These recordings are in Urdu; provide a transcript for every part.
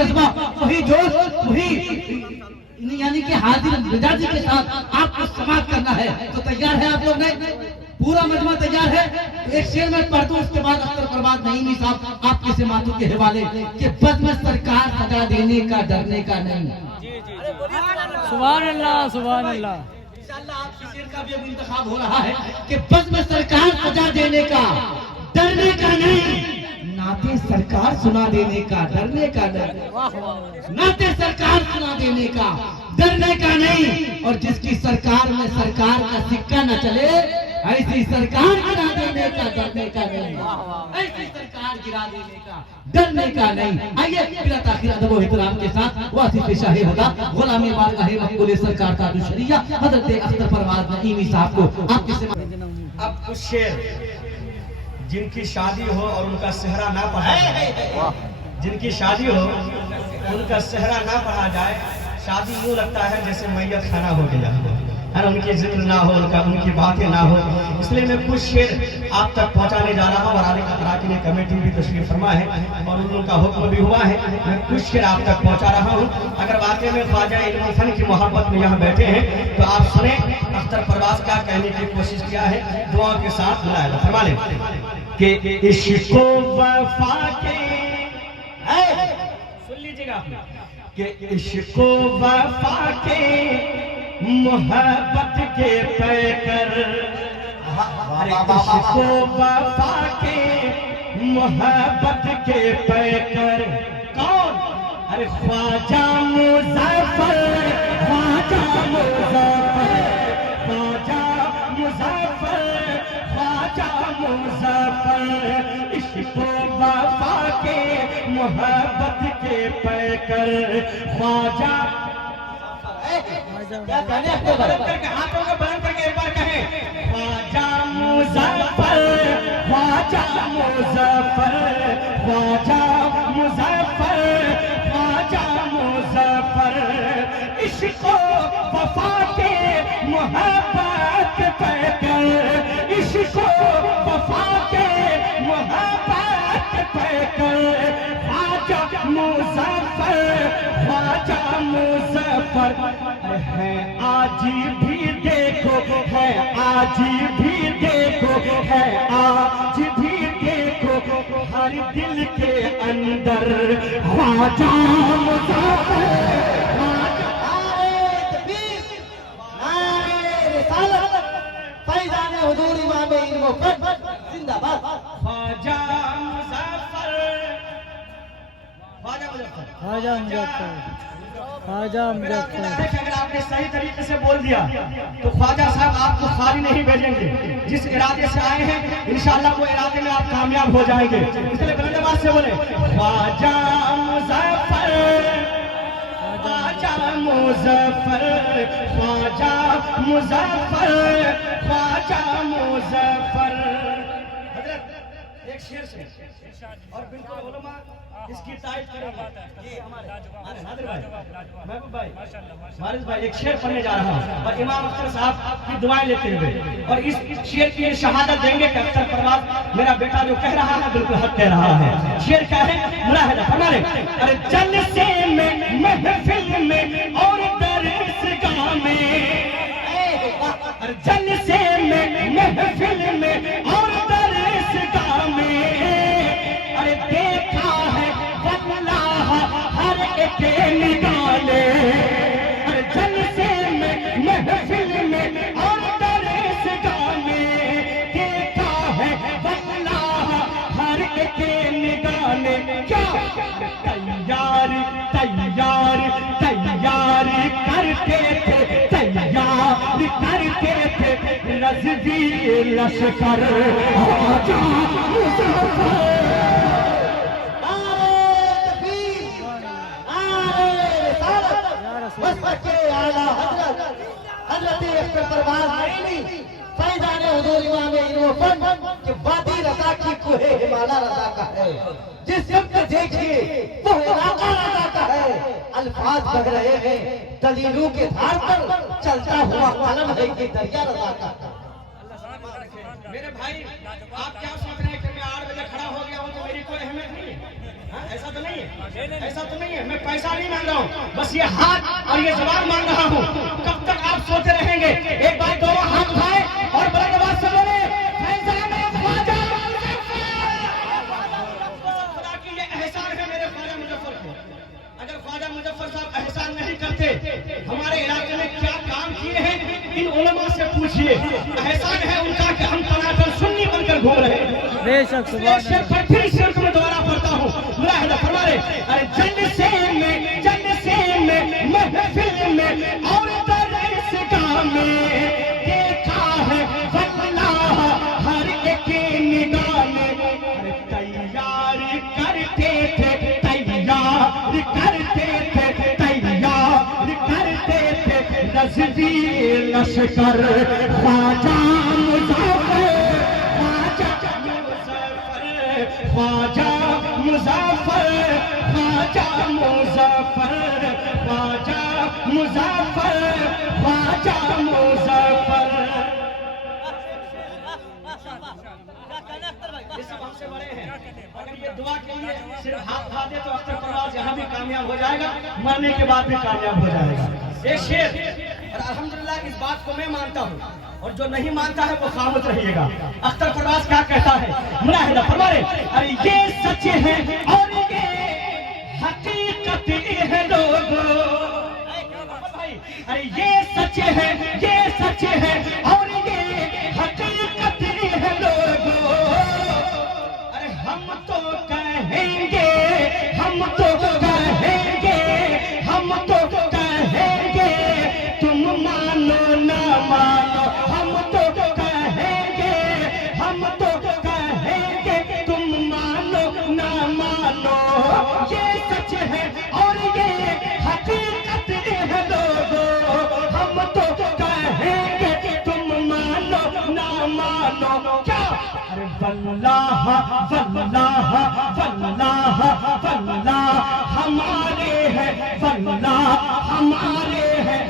جذبہ، وہی جوش، وہی یعنی کہ حاضر مزاجی کے ساتھ آپ کو سماعت کرنا ہے تو تیار ہے آپ لوگ؟ نے پورا مجمع تیار ہے؟ ایک شعر میں پڑھ دوں، اس کے بعد اختر پروان نعیمی صاحب آپ کی سماعتوں کے حوالے کہ بزم سرکار سجا دینے کا ڈرنے کا نہیں۔ سبحان اللہ سبحان اللہ۔ انشاءاللہ آپ کی شعر کا بھی اب انتخاب ہو رہا ہے کہ بزم سرکار سجا دینے کا ڈرنے کا نہیں، نعتِ سرکار سنا دینے کا ڈرنے کا نہیں، نعتِ سرکار سنا دینے کا ڈرنے کا نہیں، اور جس کی سرکار میں سرکار کا سکہ نہ چلے ایسی سرکار گرا دینے کا ڈرنے کا نہیں، ایسی سرکار گرا دینے کا ڈرنے کا نہیں۔ آئیے بلا تاخیر ادب و احترام کے ساتھ واسف شاہ ہدا غلام بارگاہ مقبول سرکار تاج الشریعہ حضرت اختر پروان نعیمی صاحب کو آپ کے سماعت۔ اب کچھ شعر جن کی شادی ہو اور ان کا صحرا نہ پڑھا جائے، جن کی شادی ہو ان کا صحرا نہ پڑھا جائے، شادی یوں لگتا ہے جیسے میت خانہ ہو گیا ہے، ان کی ذکر نہ ہو، ان کی باتیں نہ ہو۔ اس لیے میں کچھ شعر آپ تک پہنچانے جا رہا ہوں، اور آنے کا اراکین کمیٹی بھی تشریف فرما ہے اور ان کا حکم بھی ہوا ہے، میں کچھ شعر آپ تک پہنچا رہا ہوں۔ اگر واقعی میں خواجہ علم فن کی محبت میں یہاں بیٹھے ہیں تو آپ سنیں اختر پرواز کیا کہنے کی کوشش کیا ہے، دعا کے ساتھ ملائے فرما لیں کہ عشق و وفا کے، سن لیجیے گا کہ عشق و وفا کے محبت کے پیکر، عشق و وفا کے محبت کے پیکر کون؟ ارے خواجہ مظفر، خواجہ مظفر، خواجہ مظفر، خواجہ مظفر، عشق و وفا کے محبت کے پیکر خواجہ۔ بلند کر کے ہاتھوں کو بلند کر کے ایک بار کہیں خواجہ مظفر، خواجہ مظفر، خواجہ مظفر، خواجہ مظفر، عشق و وفا کے محبت کے پیکر، عشق و وفا کے محبت کے پیکر خواجہ مظفر، خواجہ مظفر ہے آج بھی دیکھو، ہے آج بھی دیکھو، ہے آج بھی دیکھو ہر دل کے اندر خواجہ مظفر، فیضان حضور امام علم و فن زندہ باد، خواجہ مظفر، خواجہ مظفر، خواجہ مظفر، خواجہ مظفر۔ اگر آپ نے صحیح طریقے سے بول دیا تو خواجہ صاحب آپ کو خالی نہیں بھیجیں گے، جس ارادے سے آئے ہیں انشاءاللہ وہ ارادے میں آپ کامیاب ہو جائیں گے، اس لیے بلند آواز سے بولیں خواجہ مظفر، خواجہ مظفر، خواجہ مظفر، خواجہ مظفر۔ حضرت ایک شعر سے اور بالکل علماء اس کی تائید کریں گے، یہ ہمارے نادر بھائی، محبوب بھائی، وارث بھائی ایک شعر پڑھنے جا رہا ہوں اور امام اختر صاحب کی دعائیں لیتے ہوئے، اور اس شعر کی یہ شہادت دیں گے کہ اختر پرواز میرا بیٹا جو کہہ رہا ہے بالکل حق کہہ رہا ہے۔ شعر کیا ہے؟ ملاحظہ فرما لیں، ارے جلسے میں، محفل میں اور درسگاہ میں، ارے جلسے میں، محفل میں اور درسگاہ میں، ارے دیکھا ہے واللہ ہر ایک نگانے، ارے جلسے میں، محفل میں اور درسگاہ میں، دیکھا ہے واللہ ہر ایک نگانے، کیا تیار تیار تیار کرتے تھے، تیار کرتے تھے رضوی لشکر خواجہ مظفر۔ حضرت اختر پرواز نعیمی فیضان حضور امام علم و فن کہ وادی رضا کی کوہ ہمالہ رضا کا ہے، جس سمت دیکھیے وہ علاقہ رضا کا ہے، الفاظ بہ رہے ہیں دلیلوں کے دھار پر، چلتا ہوا قلم ہے کہ دریا رضا کا۔ میرے بھائی آپ کیا سوچ رہے ہیں کہ میں 8 بجے کھڑا ہو گیا ہوں تو میری کوئی اہمیت نہیں ہے؟ ایسا تو نہیں ہے، ایسا تو نہیں ہے، میں پیسہ نہیں مانگ رہا ہوں، بس یہ ہاتھ اور یہ زبان مانگ رہا ہوں. کب تک آپ سوتے رہیں گے؟ ایک بار دونوں ہاتھ اٹھائے اور بڑے آواز سے بولے فیضان خواجہ خدا کی یہ احسان ہے میرے خواجہ مظفر کو. اگر خواجہ مظفر صاحب احسان نہیں کرتے ہمارے علاقے میں کیا کام کیے ہیں ان علماء سے پوچھئے. احسان ہے ان کا کہ ہم تناکر سنی بن کر گھوم رہے ہیں. بے شک سبحان شیر پر پھر شیر کو میں دوبارہ پڑھتا ہوں. ملاحظہ فرمائے ارے جلسے میں محفل میں اور درس گاہ میں دیکھا ہے واللہ ہر ایک نگاہ میں. ارے تیار کرتے تھے رضوی لشکر خواجہ مظفر خواجہ مظفر خواجہ مظفر خواجہ مظفر خواجہ مظفر. یہ سب ہم سے بڑے ہیں. اگر یہ دعا کے لیے صرف ہاتھ اٹھا دے تو اختر پرواز یہاں بھی کامیاب ہو جائے گا, مرنے کے بعد بھی کامیاب ہو جائے گا. یہ شعر اور الحمدللہ اس بات کو میں مانتا ہوں, اور جو نہیں مانتا ہے وہ خاموش رہیے گا. اختر پرواز کیا کہتا ہے؟ ملاحظہ فرمائے ارے یہ سچ ہے اور یہ حقیقت ہے لوگو. ارے یہ سچ ہے, یہ سچ ہے اور یہ حقیقت ہے لوگو. ارے ہم تو کہیں گے, ہم تو کہیں گے, ہم تو کہیں گے تم مانو نہ مانو. ہم تو کہیں گے, ہم تو کہیں گے تم مانو نہ مانو. یہ سچ ہے اور یہ حقیقت ہے لوگو. ہم تو کہیں گے تم مانو نہ مانو. کیا واللہ واللہ واللہ واللہ ہمارے ہیں, واللہ ہمارے ہیں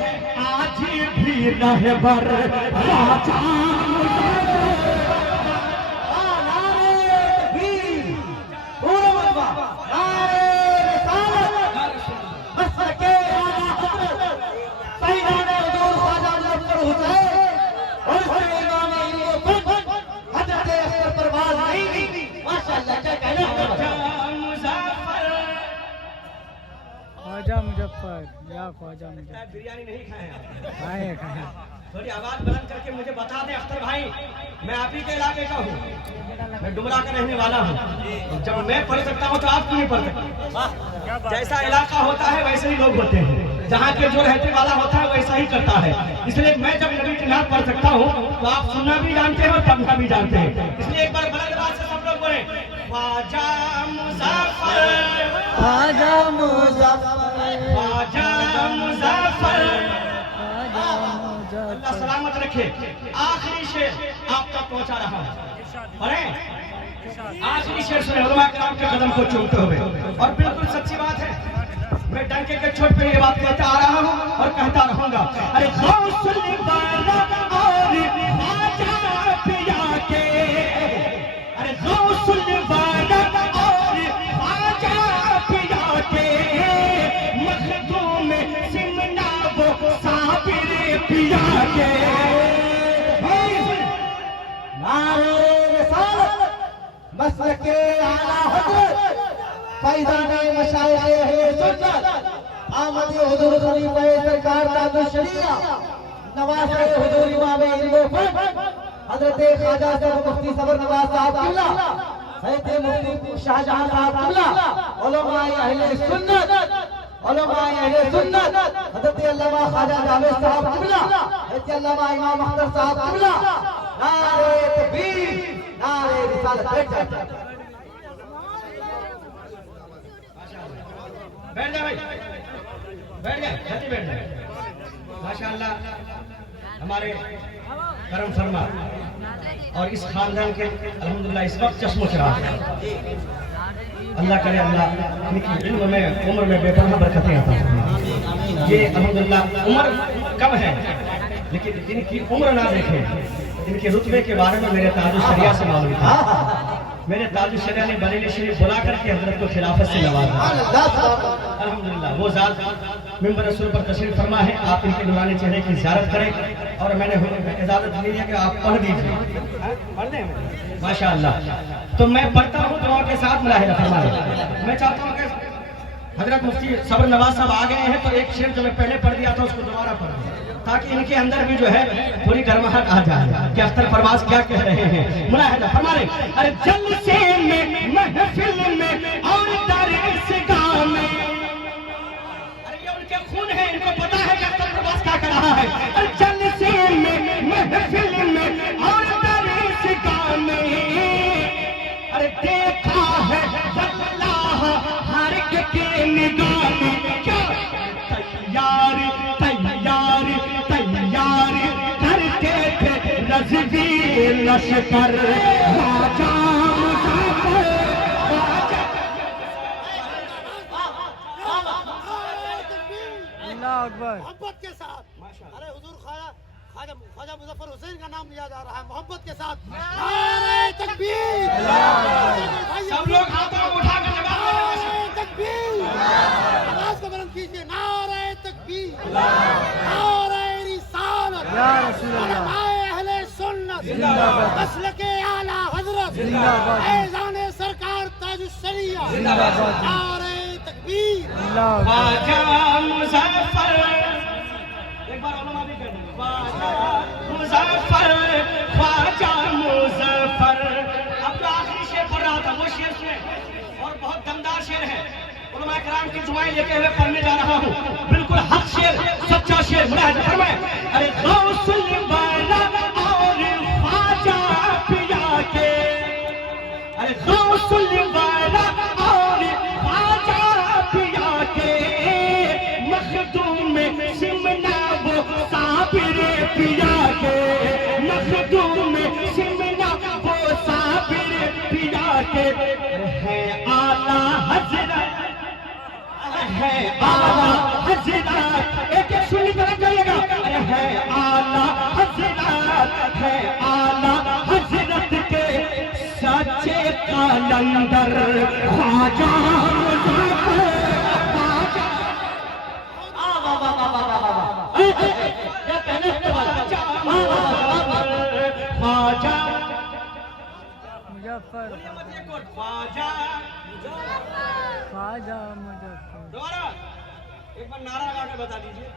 آج بھی رہبر خواجہ خواجہ مظفر یا خواجہ مظفر. بریانی نہیں کھائے آپ؟ کھائے کھائے. تھوڑی آواز بلند کر کے مجھے بتا دیں اختر بھائی, میں آپ ہی کے علاقے کا ہوں, میں ڈمرا کا رہنے والا ہوں. جب میں پڑھ سکتا ہوں تو آپ کیوں نہیں پڑھ سکتے؟ جیسا علاقہ ہوتا ہے ویسے ہی لوگ ہوتے ہیں, جہاں کے جو رہتے والا ہوتا ہے ویسا ہی کرتا ہے. اس لیے میں جب نبی کی نعت پڑھ سکتا ہوں تو آپ سننا بھی جانتے ہیں اور پڑھنا بھی جانتے ہیں. اس لیے ایک بار بلند آواز سے سب لوگ بولیں خواجہ مظفر خواجہ مظفر خواجہ مظفر. خواجہ اللہ سلامت رکھے. آخری شعر آپ تک پہنچا رہا ہوں, آخری شعر سنے علماء کرام کے قدم کو چومتے ہوئے, اور بالکل سچی بات ہے. میں ڈنکے کے چوٹ پہ یہ بات کہتا آ رہا ہوں اور کہتا رہوں گا. ارے غوث البارہ اور خواجہ پیا کے, ارے غوث البارہ اور خواجہ پیا کے, مخدوم سمنا وہ صابر پیا کے. مسلک اعلیٰ حضرت فیضان مشایخ اہل سنت آمد حضور خلیفہ سرکار تاج الشریعہ نواسہ حضور امام علم و فن حضرت خواجہ صاحب مفتی صبر نواز صاحب قبلہ, حضرت مفتی شاہجہاں صاحب قبلہ, علماء اہل سنت, علماء اہل سنت, حضرت علامہ خواجہ جاوید صاحب قبلہ, حضرت علامہ امام اختر صاحب قبلہ. نعرہ تکبیر, نعرہ رسالت. بیٹھ جائے بھائی, بیٹھ جائے, جلدی بیٹھ جائے. ماشاءاللہ ہمارے کرم فرما اور اس خاندان کے الحمدللہ اس وقت چشم و چراغ. اللہ کرے اللہ ان کی علم میں عمر میں بے پناہ برکتیں عطا فرمائے. یہ الحمدللہ عمر کم ہے لیکن ان کی عمر نہ دیکھیں, ان کے رتبے کے بارے میں میرے تاج الشریعہ سے معلوم تھا. میرے تاج الشریعہ نے بریلی شریف بلا کر کے حضرت کو خلافت سے نوازا. الحمدللہ وہ ذات ممبر رسول پر تشریف فرما ہے. آپ ان کے نورانی چہرے کی زیارت کریں اور میں نے اجازت لی ہے کہ آپ پڑھ دیجیے. پڑھ دیں ماشاءاللہ. تو میں پڑھتا ہوں دعا کے ساتھ ملاحظہ فرمائیں. میں چاہتا ہوں کہ حضرت مفتی صبر نواز صاحب آ گئے ہیں تو ایک شعر جو میں پہلے پڑھ دیا تھا اس کو دوبارہ پڑھ دوں تاکہ ان کے اندر بھی جو ہے تھوڑی گرماہٹ آ جائے کہ اختر پرواز کیا کہہ رہے ہیں. ملاحظہ فرمائیں. ارے جلسے میں محفل میں اور درسگاہ میں. ارے یہ ان کے خون ہے, ان کو پتا ہے کہ اختر پرواز کیا کہہ رہا ہے. ارے جلسے میں محفل میں اور درسگاہ میں. ارے دیکھا ہے اللہ ہر ایک کے نگاہ میں. کیا تیار تیار تیار کرتے تھے رضوی لشکر. خواجہ مظفر اللہ اکبر. محبت کے ساتھ ارے حضور خواجہ مظفر حسین کا نام لیا جا رہا ہے محبت کے ساتھ. نعرہ تکبیر. سب لوگ ہاتھوں کو اٹھا کر نعرہ تکبیر. آواز کو بلند کیجیے. نعرہ تکبیر. نعرہ رسالت. یا رسول اللہ. علماء اہل سنت. زندہ باد. مسلک اعلیٰ حضرت. زندہ باد. ایزان سرکار تاج الشریعہ. زندہ باد. نعرہ تکبیر. اللہ اکبر. خواجہ مظفر. ایک بار علماء بھی کہہ دیں. خواجہ مظفر خواجہ مظفر. اب جو آخری شعر پڑھ رہا تھا وہ شعر سنیں اور بہت دمدار شعر ہے. علماء کرام کی دعائیں لے کے ہوئے پڑھنے جا رہا ہوں. بالکل حق شعر, سچا شعر. ملاحظہ فرمائیں. ارے غوث الورا اور خواجہ پیا کے. ارے غوث الورا اور خواجہ پیا کے. مخدوم سمنا وہ صابر پیا کے. مخدوم سمنا وہ صابر پیا کے. ہے اعلیٰ حضرت ہے اعلیٰ حضرت. ایک ایک سنی طرح کریے گا. ہے اعلیٰ حضرت ہے اعلیٰ حضرت کے سچے قلندر. خواجہ مظفر. خواجہ مظفر. خواجہ خواجہ مظفر. دوبارہ ایک بار نعرہ لگا کے بتا دیجیے.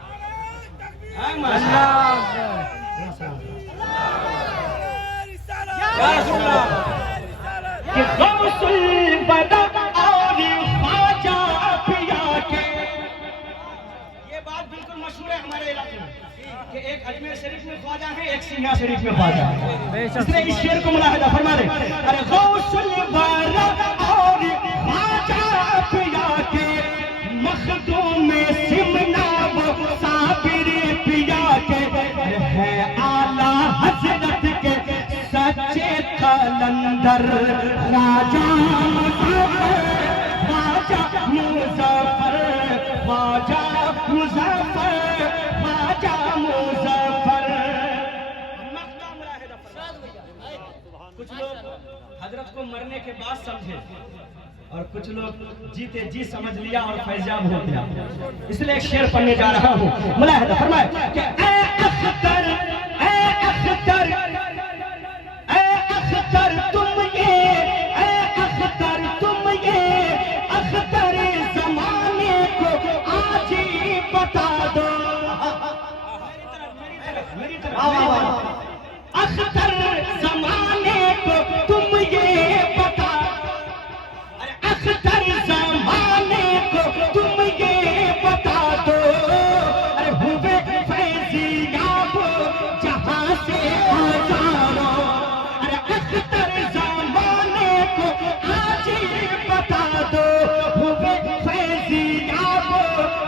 اللہ اکبر. کہ غوث الورا اور خواجہ پیا کے. یہ بات بالکل مشہور ہے ہمارے علاقے میں کہ ایک اجمیر شریف میں خواجہ ہے, ایک سینگا شریف میں خواجہ ہے. اس لیے اس شعر کو ملاحظہ فرما رہے. ارے غوث الورا اور خواجہ پیا کے. مخدوم سمنا وہ صابر پیا کے. ہے اعلیٰ حضرت کے سچے قلندر. خواجہ مظفر خواجہ مظفر خواجہ مظفر خواجہ مظفر. کچھ لوگ حضرت کو مرنے کے بعد سمجھے اور کچھ لوگ جیتے جی سمجھ لیا اور فیضیاب ہو گیا. اس لیے ایک شعر پڑھنے جا رہا ہوں. ملاحظہ فرمائے کہ اے اختر اے اختر اے اختر تم یہ اے اختر تم یہ اختر زمانے کو آج ہی بتا دو. اختر زمانے کو تم یہ بتا. اختر زمانے کو تم یہ بتا دو. ارے ہوئے فیضیاب جہاں سے ہزاروں. ارے اختر زمانے کو آج ہی بتا دو. ہوئے فیضیاب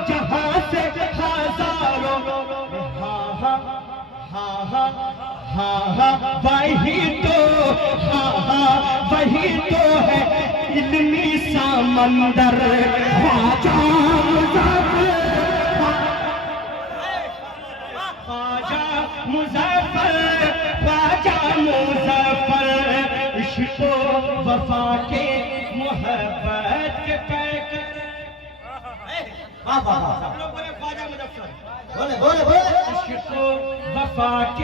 جہاں سے ہزاروں. وہی تو وہی تو ہے علمی سمندر. خواجہ مظفر خواجہ مظفر خواجہ مظفر. عشق و وفا واہ واہ واہ، سب لوگ بولے خواجہ مظفر، بولے بولے بولے عشق و وفا کے